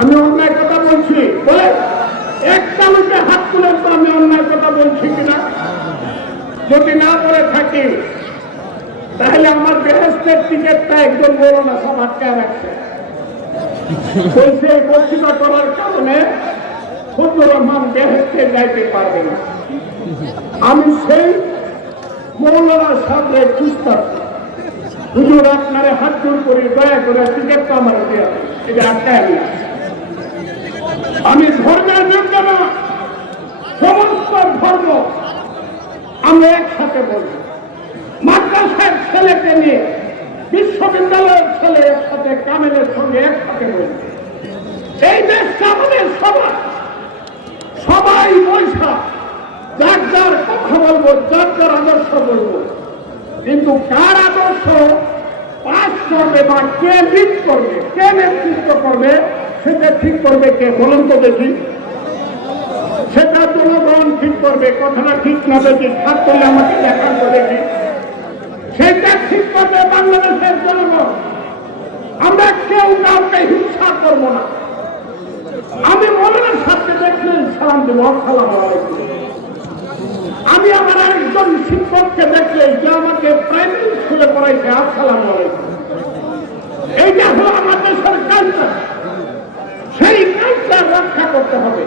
আমি অন্যায় কথা বলছি। বলে একটা লোকে হাত তুলেন তো আমি অন্যায় কথা বলছি কিনা? যদি না বলে থাকি, তাহলে আমার বেহেস্তের টিকিটটা একজন বলো না, সব আটকে রাখছে। যাইতে পারবে না। আমি সেই মৌলানার সামনে আপনারে হাত জোর করি দয়া করে টিকিটটা আমার দেওয়া এটা আমি ধর্মের যোগ্য না সমস্ত ধর্ম। আমরা একসাথে বলব। মাদ্রাসার ছেলেকে নিয়ে বিশ্ববিদ্যালয়ের ছেলে একসাথে, কামেলের সঙ্গে একসাথে বলব। এই দেশটা আমাদের সবার সবাই পয়সা যার যার কথা বলব, যার যার আদর্শ বলব। কিন্তু কার আদর্শ? পাশ করবে বা কে লিড করবে, কে নেতৃত্ব করবে? সেটা ঠিক করবে কে? বলুন তো দেখি। সেটা জনগণ ঠিক করবে, কথাটা ঠিক না দেখি খাত করলে আমাকে দেখান তো দেখি। সেটা ঠিক করবে বাংলাদেশের জনগণ। আমরা কেউ কাউকে হিংসা করব না। আমি মনের সাথে দেখলে সালাম দেবো সালাম আমি আমার একজন শিক্ষককে দেখলে যে আমাকে প্রাইমারি স্কুলে পড়াইছে, আসসালাম আলাইকুম। এইটা হলো সেই কালচার রক্ষা করতে হবে।